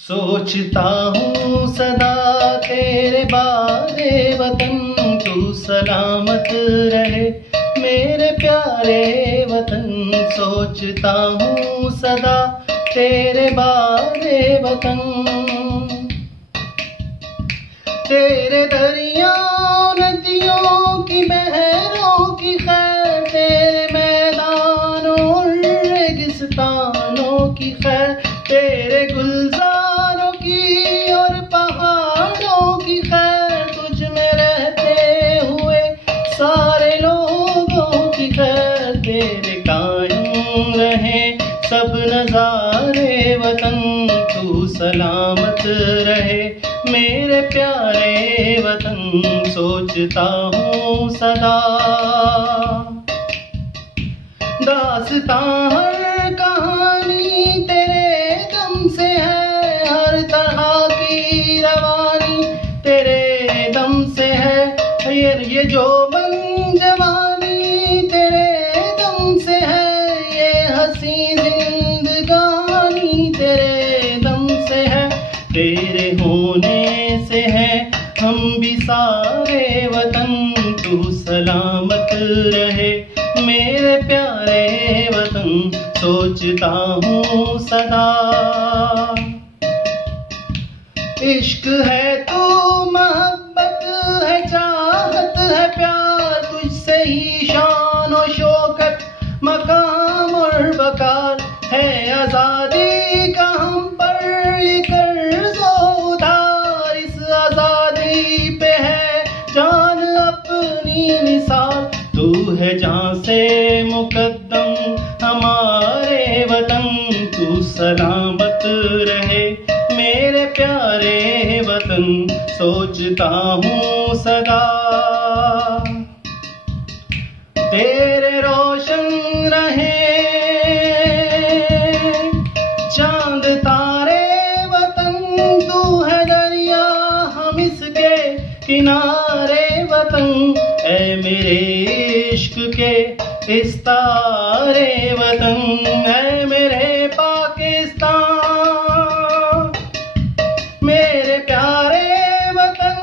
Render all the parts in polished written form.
सोचता हूँ सदा तेरे बारे वतन, तू सलामत रहे मेरे प्यारे वतन। सोचता हूँ सदा तेरे बारे वतन, तेरे दरियाओं नदियों की बहरों की खैर, तेरे मैदानों रेगिस्तानों की खैर, तेरे गुलजारों की और पहाड़ों की खैर, तुझ में रहते हुए सारे लोगों की खैर। तेरे कायम रहे सब नज़ारे वतन, तू सलामत रहे मेरे प्यारे वतन। सोचता हूँ सदा दास्तां हर कहानी तेरे दम से है, हर तरह की रवानी तेरे दम से है। ये जो जवानी तेरे दम से है, ये हंसी जिंदगानी तेरे दम से है। तेरे होने से है हम भी सारे वतन, तू सलामत रहे मेरे प्यारे वतन। सोचता हूँ सदा इश्क है तू मोहब्बत है चाहत है प्यार, तुझसे ही शान और शौकत मकाम और वकार है। आजादी का हम पर ये कर्ज उधार, इस आजादी पे है जान अपनी निसार। तू है जहाँ से मुकद्दम हमारे वतन, तू सलामत रहे मेरे प्यारे वतन। सोचता हूँ सदा तेरे रोशन रहे चांद तारे वतन, तू है दरिया हम इसके किनारे वतन। ऐ मेरे इश्क के इस तारे वतन, ऐ मेरे पाकिस्तान मेरे प्यारे वतन,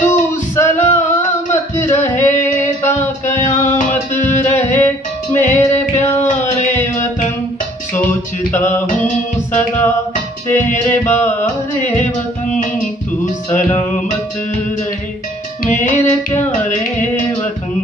तू सलामत रहे ता कयामत रहे मेरे प्यारे वतन। सोचता हूँ सदा तेरे बारे वतन, तू सलामत रहे मेरे प्यारे वतन।